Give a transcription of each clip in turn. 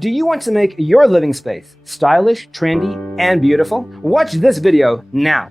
Do you want to make your living space stylish, trendy, and beautiful? Watch this video now.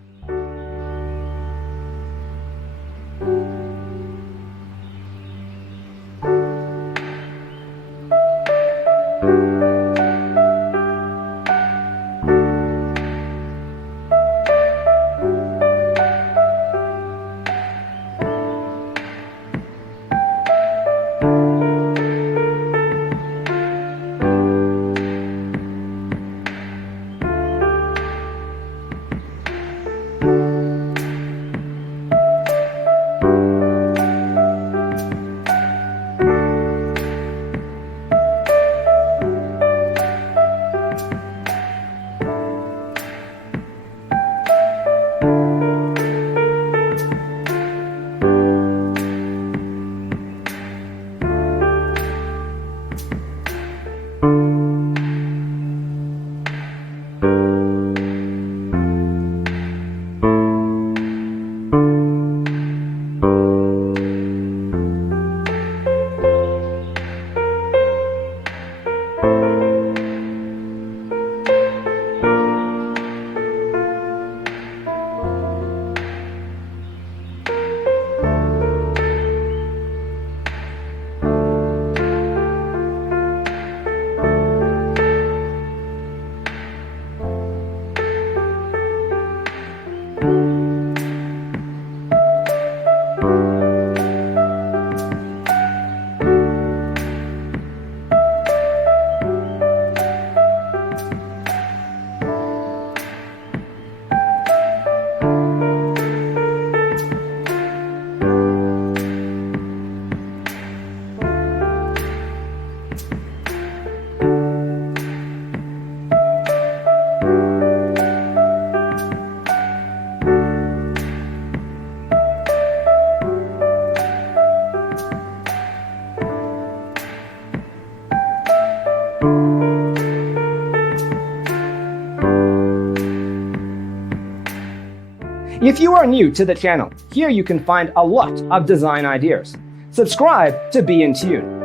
If you are new to the channel, here you can find a lot of design ideas. Subscribe to be in tune.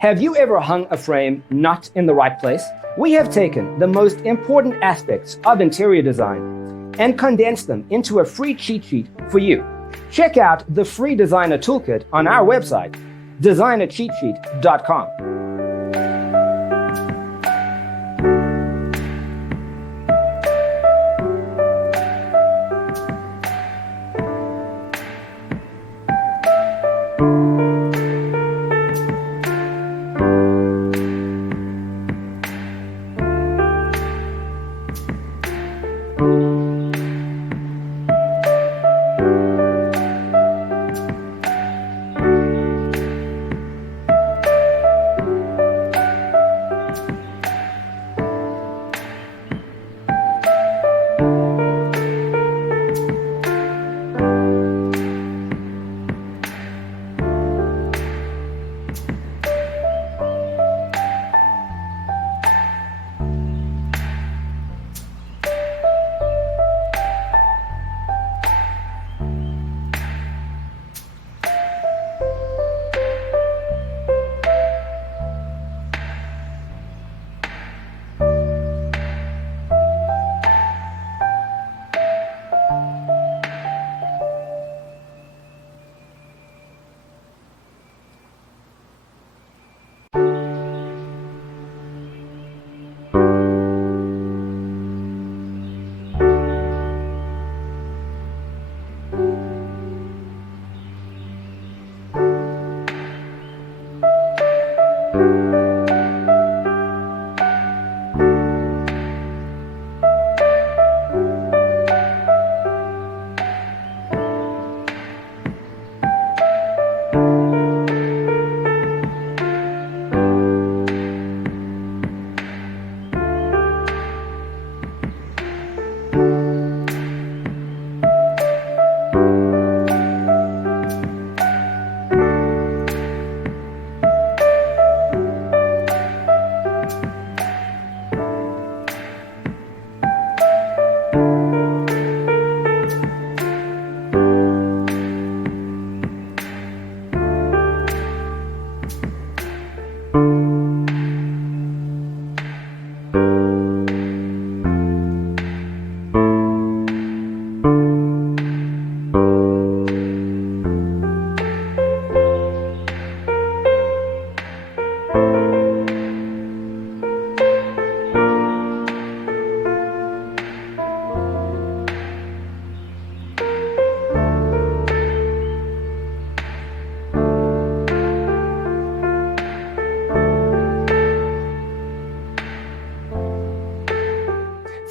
Have you ever hung a frame not in the right place? We have taken the most important aspects of interior design and condensed them into a free cheat sheet for you. Check out the free designer toolkit on our website, designercheatsheet.com.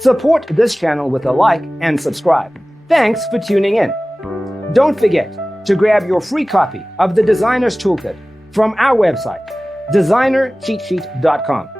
Support this channel with a like and subscribe. Thanks for tuning in. Don't forget to grab your free copy of the Designer's Toolkit from our website, designercheatsheet.com.